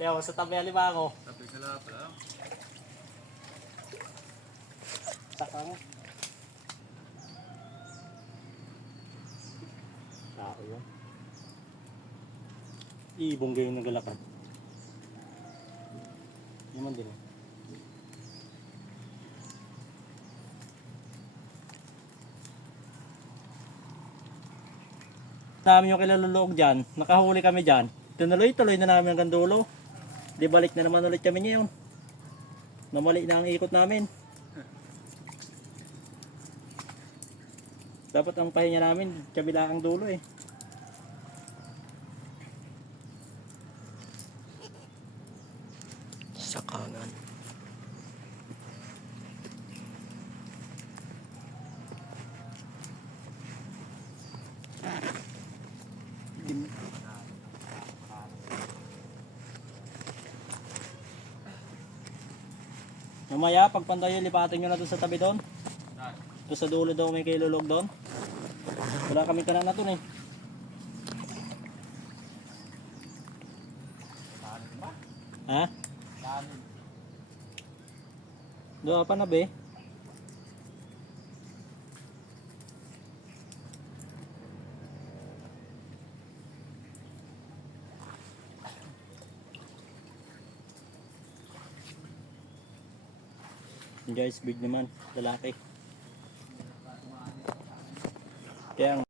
Kaya sa tabi alima ako. Tabi sa lahat lang. Sakang. Tao yun. Ibong gayon ng galakad. Yaman din. Namin yung kilalulog dyan. Nakahuli kami dyan. Tuloy-tuloy na namin hanggang dulo. Di balik na naman ulit kami ngayon. Namali na ang ikot namin. Dapat ang pahinga namin, kabila ang dulo eh. Sakangan. Mamaya, pagpandayo, lipatin nyo na doon sa tabi doon. Doon sa dulo daw may kilulog doon. Wala kami kanan na doon eh. Ha? Doon pa na be? Guys, big naman, lalaki. Kaya